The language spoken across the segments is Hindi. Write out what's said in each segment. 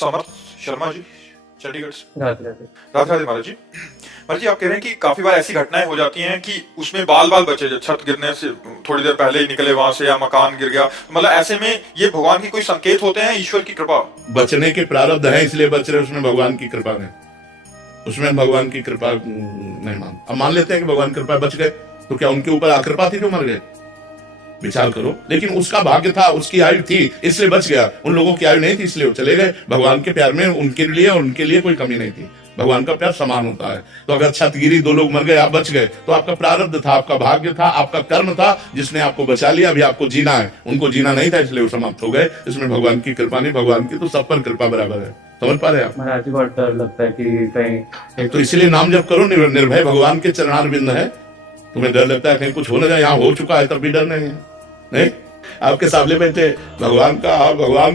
समर्थ शर्मा जी चंडीगढ़ से। राधे राधे। राधे राधे महाराज जी। महाराज जी, आप कह रहे हैं कि काफी बार ऐसी घटनाएं हो जाती हैं कि उसमें बाल बाल बचे, जो छत गिरने से थोड़ी देर पहले ही निकले वहां से, या मकान गिर गया, मतलब ऐसे में ये भगवान की कोई संकेत होते हैं, ईश्वर की कृपा? बचने के प्रारब्ध है इसलिए बच रहे, उसमें भगवान की कृपा नहीं, उसमें भगवान की कृपा नहीं मान। अब मान लेते हैं कि भगवान कृपा बच गए, तो क्या उनके ऊपर आकृपा थी जो मर गए? विचार करो। लेकिन उसका भाग्य था, उसकी आयु थी इसलिए बच गया, उन लोगों की आयु नहीं थी इसलिए वो चले गए। भगवान के प्यार में उनके लिए और उनके लिए कोई कमी नहीं थी। भगवान का प्यार समान होता है। तो अगर छत गिरी, 2 लोग मर गए, आप बच गए, तो आपका प्रारब्ध था, आपका भाग्य था, आपका कर्म था जिसने आपको बचा लिया। अभी आपको जीना है, उनको जीना नहीं था इसलिए वो समाप्त हो गए। इसमें भगवान की कृपा नहीं, भगवान की तो सब पर कृपा बराबर है। समझ पा रहे हैं आप? महाराज जी बहुत डर लगता है कि कहीं तो इसलिए नाम जप करो, निर्भय भगवान के चरणारविंद है। तुम्हें डर लगता है कहीं कुछ हो ना जाए, यहाँ हो चुका है तब भी डर नहीं है। नहीं, आपके सामने बैठे भगवान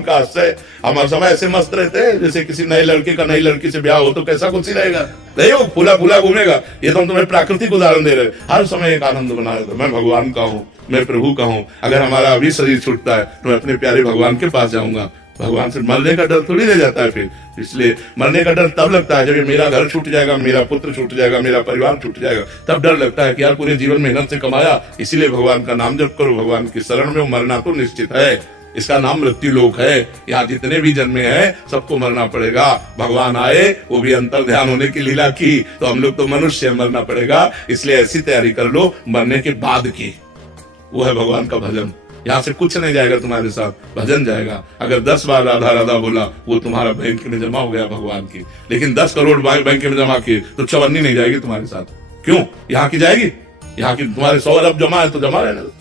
का आश्रय। हम हर समय ऐसे मस्त रहते हैं जैसे किसी नए लड़के का नई लड़की से ब्याह हो तो कैसा खुशी रहेगा, नहीं हो फूला फूला घूमेगा। ये तो हम तुम्हें प्राकृतिक उदाहरण दे रहे हैं। हर समय एक आनंद बना रहता है, मैं भगवान का हूँ, मैं प्रभु का हूँ। अगर हमारा अभी शरीर छूटता है तो मैं अपने प्यारे भगवान के पास जाऊंगा। भगवान से मरने का डर थोड़ी रह जाता है फिर। इसलिए मरने का डर तब लगता है जब ये मेरा घर छूट जाएगा, मेरा पुत्र छूट जाएगा, मेरा परिवार छूट जाएगा, तब डर लगता है कि यार पूरे जीवन मेहनत से कमाया। इसीलिए भगवान का नाम जप करो, भगवान की शरण में। मरना तो निश्चित है, इसका नाम मृत्यु लोक है। यहाँ जितने भी जन्मे हैं सबको मरना पड़ेगा। भगवान आए, वो भी अंतर ध्यान होने की लीला की, तो हम लोग तो मनुष्य मरना पड़ेगा। इसलिए ऐसी तैयारी कर लो मरने के बाद की, वो है भगवान का भजन। यहाँ से कुछ नहीं जाएगा तुम्हारे साथ, भजन जाएगा। अगर 10 बार राधा राधा बोला, वो तुम्हारा बैंक में जमा हो गया भगवान की। लेकिन 10 करोड़ बैंक में जमा किए तो चवन्नी नहीं जाएगी तुम्हारे साथ। क्यों? यहाँ की जाएगी? यहाँ की तुम्हारे 100 अरब जमा है तो जमा रहने दो।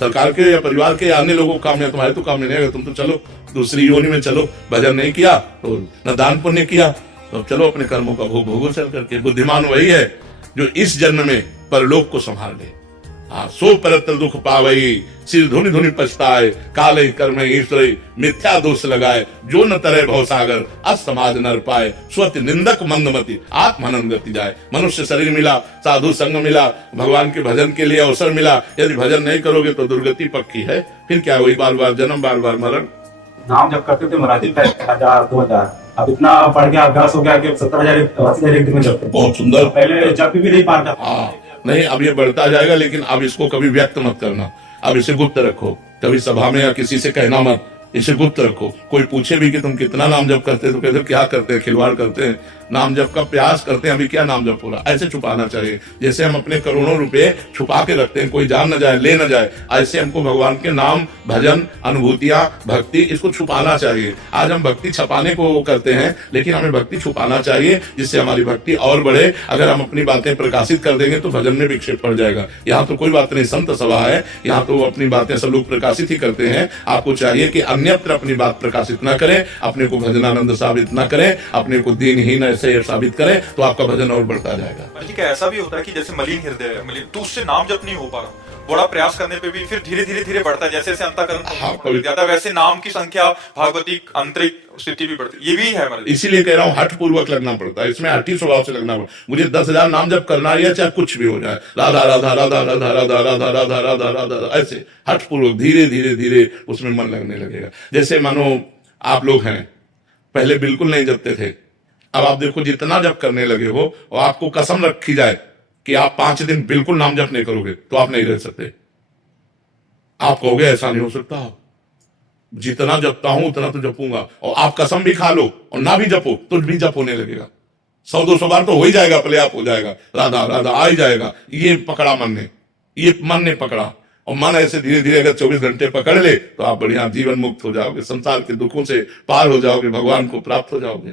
सरकार के या परिवार के या अन्य लोगों को काम है, तुम्हारे तो काम नहीं रहेगा। तुम तो चलो दूसरी योनि में चलो। भजन नहीं किया तो न दान पुण्य किया, तो चलो अपने कर्मों का भोग भोगो चल करके। बुद्धिमान वही है जो इस जन्म में परलोक को संभाल ले। सो परत्र दुख पावई, सिर धुनि धुनि पछताए, काले कर्म ईश्वर मिथ्या दोष लगाए, जो न तरे भव सागर असमाज नर पाए, स्वति निंदक मंदमति आत्मानंद गति जाए। मनुष्य शरीर मिला, साधु संग मिला, भगवान के भजन के लिए अवसर मिला। यदि भजन नहीं करोगे तो दुर्गति पक्की है। फिर क्या, वही बार बार जन्म, बार बार मरण। नाम जब करते थे महाराज जी 1000 2000, अब इतना बढ़ गया, अभ्यास हो गया कि 70,000 80,000 एक दिन में जपते। बहुत सुंदर। पहले जप भी नहीं पाता। हाँ, नहीं, अब ये बढ़ता जाएगा, लेकिन अब इसको कभी व्यक्त मत करना। अब इसे गुप्त रखो, कभी सभा में या किसी से कहना मत, इसे गुप्त रखो। कोई पूछे भी कि तुम कितना नाम जप करते हैं तो कहते क्या करते हैं, खिलवाड़ करते हैं, नाम जप का प्रयास करते हैं, अभी क्या नाम जप हो रहा। ऐसे छुपाना चाहिए। जैसे हम अपने करोड़ों रुपए छुपा के रखते हैं, कोई जान न जाए, ले न जाए, ऐसे हमको भगवान के नाम, भजन, अनुभूतियां, भक्ति, इसको छुपाना चाहिए। आज हम भक्ति छुपाने को करते हैं, लेकिन हमें भक्ति छुपाना चाहिए जिससे हमारी भक्ति और बढ़े। अगर हम अपनी बातें प्रकाशित कर देंगे तो भजन में विक्षेप पड़ जाएगा। यहाँ तो कोई बात नहीं, संत सभा है, यहाँ तो अपनी बातें सब लोग प्रकाशित ही करते हैं। आपको चाहिए कि अन्यत्र अपनी बात प्रकाशित न करें, अपने को भजनानंद साबित न करें, अपने को दीनहीन ऐसे साबित करें, तो आपका भजन और बढ़ता जाएगा। क्या ऐसा भी होता है कि जैसे मलिन हृदय है, मलिन, तो उससे नाम जप नहीं हो पा रहा, बड़ा प्रयास करने पे भी फिर धीरे धीरे धीरे बढ़ता है, जैसे जैसे अंतःकरण ज्यादा, वैसे नाम की संख्या, भागवती आंतरिक स्थिति भी बढ़ती, ये भी है मतलब। इसीलिए कह रहा हूँ हठ पूर्वक लगना पड़ता है, इसमें हठी स्वभाव से लगना पड़ता है। मुझे 10,000 नाम जप करना है, चाहे कुछ भी हो जाए, राधा राधा राधा राधा राधा राधा राधा राधा राधा, ऐसे हठ पूर्वक धीरे धीरे धीरे उसमें मन लगने लगेगा। जैसे मानो आप लोग हैं, पहले बिल्कुल नहीं जपते थे, अब आप देखो जितना जप करने लगे हो, और आपको कसम रखी जाए कि आप 5 दिन बिल्कुल नाम जप नहीं करोगे तो आप नहीं रह सकते। आप कहोगे ऐसा नहीं हो सकता, जितना जपता हूं उतना तो जपूंगा। और आप कसम भी खा लो और ना भी जपो तो भी जप होने लगेगा। 100-200 बार तो हो ही जाएगा, अपने आप हो जाएगा, राधा राधा आ ही जाएगा। ये पकड़ा मन ने, ये मन ने पकड़ा, और मन ऐसे धीरे धीरे अगर 24 घंटे पकड़ ले तो आप बढ़िया जीवन मुक्त हो जाओगे, संसार के दुखों से पार हो जाओगे, भगवान को प्राप्त हो जाओगे।